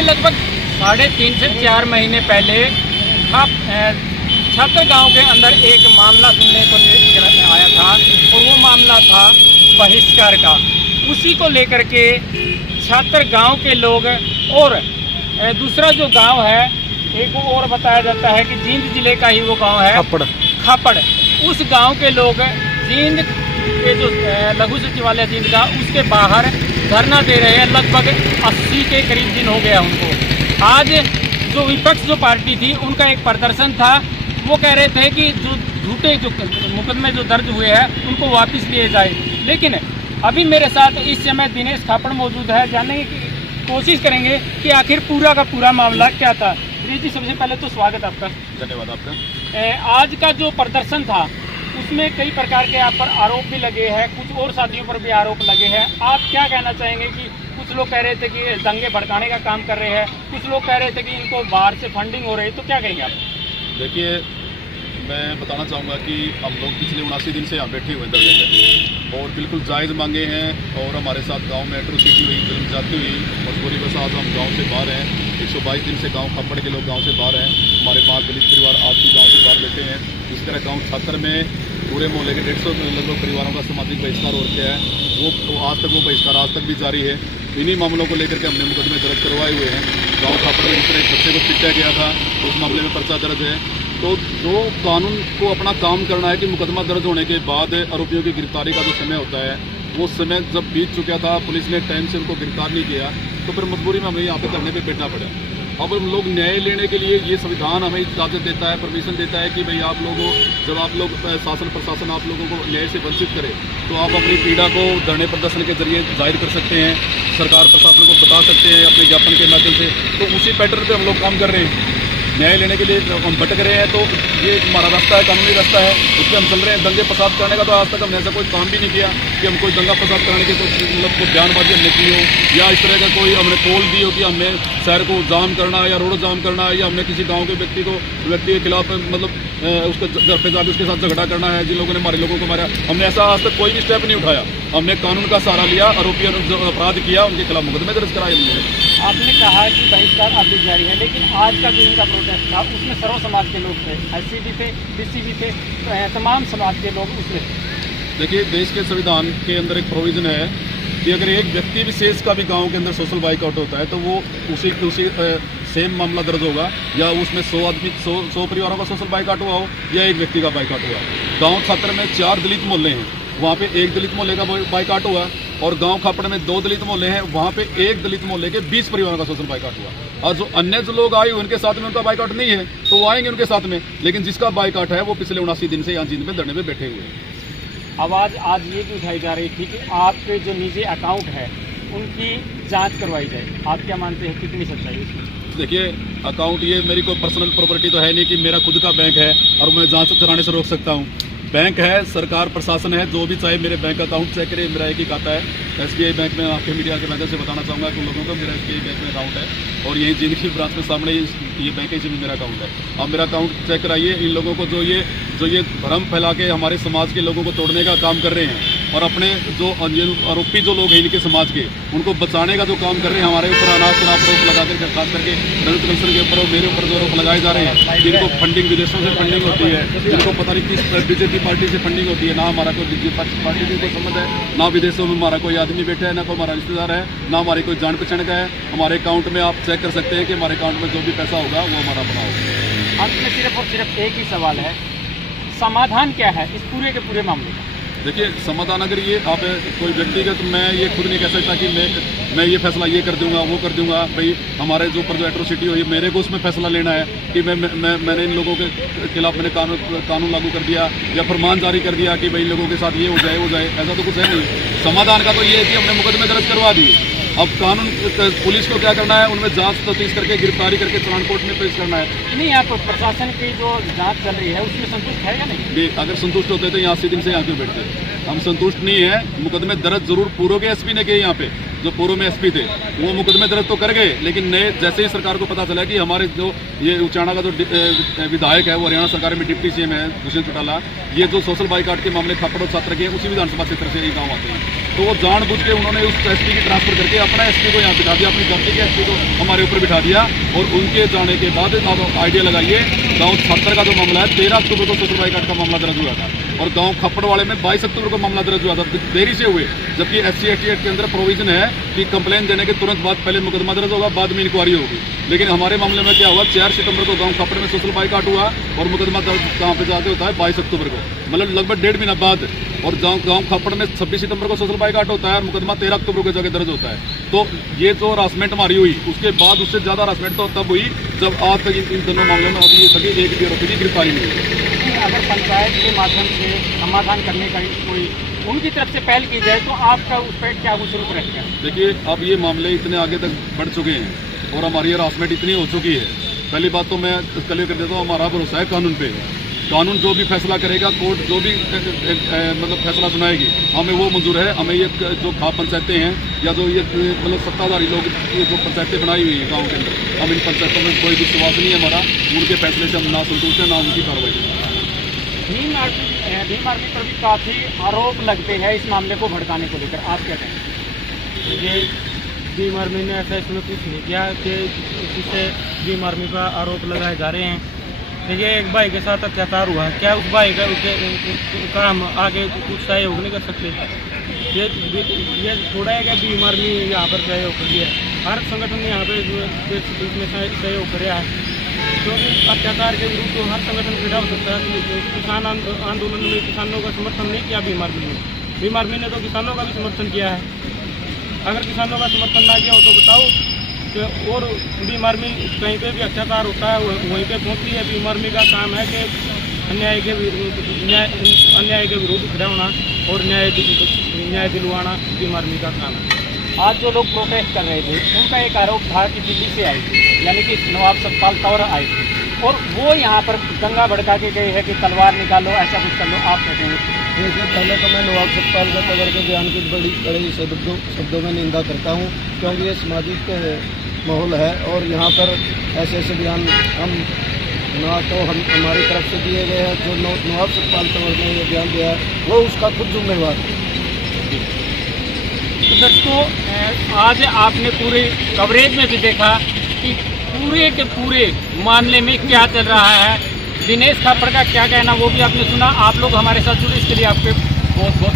ये लगभग 3.5 से 4 महीने पहले छात्र गांव के अंदर एक मामला सुनने को आया था और वो मामला था बहिष्कार का। उसी को लेकर के छात्र गांव के लोग और दूसरा जो गांव है एक और बताया जाता है कि जींद जिले का ही वो गांव है खापड़। उस गांव के लोग जींद के जो लघु सचिवालय जींद का उसके बाहर धरना दे रहे हैं। लगभग 80 के करीब दिन हो गया उनको। आज जो विपक्ष जो पार्टी थी उनका एक प्रदर्शन था। वो कह रहे थे कि जो झूठे जो मुकदमे जो दर्ज हुए हैं उनको वापस लिए जाए। लेकिन अभी मेरे साथ इस समय दिनेश खापड़ मौजूद है। जानने की कोशिश करेंगे कि आखिर पूरा का पूरा मामला क्या था। दिनेश जी, सबसे पहले तो स्वागत आपका। धन्यवाद आपका। आज का जो प्रदर्शन था उसमें कई प्रकार के आप पर आरोप भी लगे हैं, कुछ और साथियों पर भी आरोप लगे हैं। आप क्या कहना चाहेंगे कि कुछ लोग कह रहे थे कि दंगे भड़काने का काम कर रहे हैं, कुछ लोग कह रहे थे कि इनको बाहर से फंडिंग हो रही है, तो क्या कहेंगे आप? देखिए, मैं बताना चाहूँगा कि हम लोग पिछले 79 दिन से यहाँ बैठे हुए धरने पे और बिल्कुल जायज़ मांगे हैं। और हमारे साथ गांव में एट्रोसिटी हुई, जुल्म जाती हुई, मजबूरी बस आज हम गांव से बाहर हैं। 122 दिन से गांव खापड़ के लोग गांव से बाहर हैं। हमारे 5 दलित परिवार आज भी गांव से बाहर बैठे हैं। इस तरह गांव छात्र में पूरे मोहल्ले के 150 लगभग परिवारों का सामाजिक बहिष्कार हो रखा है। वो आज तक वो बहिष्कार आज तक भी जारी है। इन्हीं मामलों को लेकर के हमने मुकदमे दर्ज करवाए हुए हैं। गाँव खापड़ में जिस तरह एक बच्चे को पीटा गया था उस मामले में पर्चा दर्ज है। तो जो कानून को अपना काम करना है कि मुकदमा दर्ज होने के बाद आरोपियों की गिरफ्तारी का जो समय होता है वो समय जब बीत चुका था, पुलिस ने टाइम से उनको गिरफ्तार नहीं किया, तो फिर मजबूरी में हमें यहाँ पे धरने पे बैठना पड़ा। अब हम लोग न्याय लेने के लिए ये संविधान हमें इजाज़त देता है, परमिशन देता है कि भाई आप लोगों जब आप लोग शासन प्रशासन आप लोगों को न्याय से वंचित करे तो आप अपनी पीड़ा को धरने प्रदर्शन के जरिए जाहिर कर सकते हैं, सरकार प्रशासन को बता सकते हैं अपने ज्ञापन के माध्यम से। तो उसी पैटर्न पर हम लोग काम कर रहे हैं। न्याय लेने के लिए हम भटक रहे हैं, तो ये हमारा रास्ता है, कानूनी रास्ता है, उस पर हम चल रहे हैं। दंगे फसाद करने का तो आज तक हमने ऐसा कोई काम भी नहीं किया कि हम कोई दंगा फसाद कराने के तो मतलब कोई बयानबाजी हमने की हो या इस तरह का कोई हमने पोल दी हो कि हमने शहर को जाम करना है या रोड जाम करना है या हमने किसी गाँव के व्यक्ति के खिलाफ मतलब उसके घर पे जाकर उसके साथ झगड़ा करना है। जिन लोगों ने हमारे लोगों को मारा, हमने ऐसा आज तक कोई भी स्टेप नहीं उठाया। हमने कानून का सहारा लिया, आरोपियों ने जो अपराध किया उनके खिलाफ मुकदमे दर्ज कराए हमने। आपने कहा कि बहिष्कार अभी जारी है, लेकिन आज का जो इनका प्रोटेस्ट था उसमें सर्व समाज के लोग थे, एससी भी थे, बीसी भी थे, तमाम समाज के लोग उसमें। देखिए, देश के संविधान के अंदर एक प्रोविज़न है कि अगर एक व्यक्ति विशेष का भी गांव के अंदर सोशल बाइकआउट होता है तो वो उसी सेम मामला दर्ज होगा, या उसमें 100 परिवारों का सोशल बाइकआउट हुआ हो या एक व्यक्ति का बाइकआउट हुआ। गाँव छात्र में 4 दलित मोहल्ले हैं, वहाँ पे 1 दलित मोहल्ले का बाइकआउट हुआ, और गांव खापड़ में 2 दलित मोहल्ले हैं, वहाँ पे 1 दलित मोहल्ले के 20 परिवारों का सोशल बाइकआउट हुआ। और जो अन्य जो लोग आए उनके साथ में उनका बाइकआउट नहीं है तो वो आएंगे उनके साथ में, लेकिन जिसका बाइकआउट है वो पिछले 79 दिन से यहाँ जींद में धरने में बैठे हुए हैं। आवाज़ आज ये भी उठाई जा रही थी कि आपके जो निजी अकाउंट है उनकी जांच करवाई जाए। आप क्या मानते हैं, कितनी सच्चाई है इसमें? देखिए, अकाउंट ये मेरी कोई पर्सनल प्रॉपर्टी तो है नहीं कि मेरा खुद का बैंक है और मैं जांच कराने से रोक सकता हूँ। बैंक है, सरकार प्रशासन है, जो भी चाहे मेरे बैंक अकाउंट चेक करे। मेरा एक ही खाता है SBI बैंक में। आपके मीडिया के माध्यम से बताना चाहूँगा कि लोगों को मेरा SBI बैंक में अकाउंट है और यही जींद की ब्रांच में सामने ये बैंक है, इसी में मेरा अकाउंट है। आप मेरा अकाउंट चेक कराइए। इन लोगों को जो ये भ्रम फैला के हमारे समाज के लोगों को तोड़ने का काम कर रहे हैं और अपने जो आरोपी जो लोग हैं इनके समाज के, उनको बचाने का जो काम कर रहे हैं, हमारे ऊपर अनाज शराब आरोप लगा कर, खास करके दलित कल्चर के ऊपर और मेरे ऊपर जो आरोप लगाए जा रहे हैं। जिनको फंडिंग विदेशों से फंडिंग होती है, जिनको पता नहीं किस बीजेपी पार्टी से फंडिंग होती है। ना हमारा कोई बीजेपी पार्टी से कोई संबंध है, ना विदेशों में हमारा कोई आदमी बैठा है, ना कोई हमारा रिश्तेदार है, ना हमारी कोई जान पहचान का है। हमारे अकाउंट में आप चेक कर सकते हैं कि हमारे अकाउंट में जो भी पैसा होगा वो हमारा अपना होगा। अंत में सिर्फ और सिर्फ एक ही सवाल है, समाधान क्या है इस पूरे के पूरे मामले का? देखिए, समाधान अगर ये आप कोई व्यक्तिगत मैं ये खुद नहीं कह सकता कि मैं ये फैसला ये कर दूंगा वो कर दूंगा। भाई हमारे जो ऊपर जो एट्रोसिटी हुई मेरे को उसमें फैसला लेना है कि मैंने इन लोगों के खिलाफ मैंने कानून लागू कर दिया या फरमान जारी कर दिया कि भाई लोगों के साथ ये हो जाए, ऐसा तो कुछ है नहीं। समाधान का तो ये है कि हमने मुकदमे दर्ज करवा दिए। अब कानून पुलिस को क्या करना है, उनमें जांच तफ्तीश करके गिरफ्तारी करके चालान कोर्ट में पेश करना है। नहीं, आप प्रशासन की जो जांच चल रही है उसमें संतुष्ट है या नहीं? अगर संतुष्ट होते तो यहाँ 80 दिन से यहाँ क्यों बैठते? हम संतुष्ट नहीं है। मुकदमे दर्ज जरूर पूर्व के SP ने किए यहाँ पे, जो पूर्व में एसपी थे वो मुकदमे दर्ज तो कर गए, लेकिन नए जैसे ही सरकार को पता चला कि हमारे जो ये उचाना का जो विधायक है वो हरियाणा सरकार में डिप्टी सीएम है दुष्यंत चौटाला, ये जो सोशल बाइकाट के मामले खप्पड़ और छात्र के उसी विधानसभा क्षेत्र से ये गाँव आते हैं, तो वो जानबूझ के उन्होंने उस एसपी की ट्रांसफर करके अपना एसपी को यहाँ बिठा दिया, अपनी धरती के एसपी को हमारे ऊपर बिठा दिया। और उनके जाने के बाद अब आइडिया लगाइए, गाँव छात्र का जो मामला है 13 अक्टूबर को सोशल बाइकाट का मामला दर्ज हुआ था और गाँव खप्पड़ वाले में 22 अक्टूबर को मामला दर्ज हुआ था, देरी से हुए, जबकि SC/ST एक्ट के अंदर प्रोविजन है कि कंप्लेन देने के तुरंत बाद पहले मुकदमा दर्ज होगा, बाद में इंक्वायरी होगी। लेकिन हमारे मामले में क्या हुआ, 4 सितंबर को गांव खप्पड़ में सोशल बाइकाट हुआ और मुकदमा दर्ज कहाँ पे जाके होता है 22 अक्टूबर को, मतलब लगभग 1.5 महीना बाद। और गांव खप्पड़ में 26 सितंबर को सोशल बाइकाट होता है और मुकदमा 13 अक्टूबर को जाके दर्ज होता है। तो ये जो हरासमेंट हमारी हुई उसके बाद उससे ज़्यादा हरासमेंट तो तब हुई जब आज तक इन दोनों मामलों में अभी तक एक भी आरोपी की गिरफ्तारी नहीं हुई। अगर पंचायत के माध्यम से समाधान करने का कोई उनकी तरफ से पहल की जाए तो आपका उस पर क्या कुछ रुख रहेगा? देखिए, अब ये मामले इतने आगे तक बढ़ चुके हैं और हमारी हरासमेंट इतनी हो चुकी है। पहली बात तो मैं क्लियर कर देता हूँ, हमारा भरोसा है कानून पे। कानून जो भी फैसला करेगा, कोर्ट जो भी मतलब फैसला सुनाएगी, हमें वो मंजूर है। हमें ये जो खाप पंचायतें हैं या जो ये मतलब सत्ताधारी लोग ये जो पंचायतें बनाई हुई हैं गाँव के अंदर, हम इन पंचायतों में कोई विश्वास नहीं है हमारा, उनके फैसले से हम ना संतुष्ट हैं ना उनकी कार्रवाई। भीम आर्मी पर भी काफ़ी आरोप लगते हैं इस मामले को भड़काने को लेकर, आप क्या कहें? ये भीम आर्मी ने ऐसा इसमें कुछ नहीं किया कि जिससे भीम आर्मी पर आरोप लगाए जा रहे हैं। देखिए, एक भाई के साथ अत्याचार हुआ, क्या उस भाई का हम आगे कुछ सहयोग नहीं कर सकते? ये थोड़ा है कि भीम आर्मी यहाँ पर सहयोग कर दिया, हर संगठन ने यहाँ पर इसमें सहयोग कराया है। तो अत्याचार के विरुद्ध तो हर संगठन खड़ा हो सकता है। किसान आंदोलन में किसानों का समर्थन नहीं किया भीम आर्मी ने, भीम आर्मी ने तो किसानों का भी समर्थन किया है। अगर किसानों का समर्थन ना किया हो तो बताओ कि और भीम आर्मी कहीं पे भी अत्याचार होता है वहीं पे पहुंचती है। भीम आर्मी का काम है कि अन्याय के विरुद्ध खड़ा होना और न्याय दिलवाना भीम आर्मी का काम है। आज जो लोग प्रोटेस्ट कर रहे थे उनका एक आरोप था कि दिल्ली से आए थे, यानी कि नवाब सतपाल तौर आए थे और वो यहाँ पर दंगा भड़का के गए हैं कि तलवार निकालो, ऐसा कुछ कर लो, आप कहते हैं? देखिए, पहले तो मैं नवाब सतपाल का तवर के बयान की बड़ी कड़े शब्दों में निंदा करता हूँ, क्योंकि ये सामाजिक माहौल है और यहाँ पर ऐसे बयान हम ना तो हमारी तरफ से दिए गए हैं। जो नवाब सतपाल तवर ने ये बयान दिया है वो उसका खुद जिम्मेवार है। तो दोस्तों, आज आपने पूरे कवरेज में भी देखा कि पूरे के पूरे मामले में क्या चल रहा है। दिनेश थापड़ का क्या कहना वो भी आपने सुना। आप लोग हमारे साथ जुड़े, इसके लिए आपके बहुत बहुत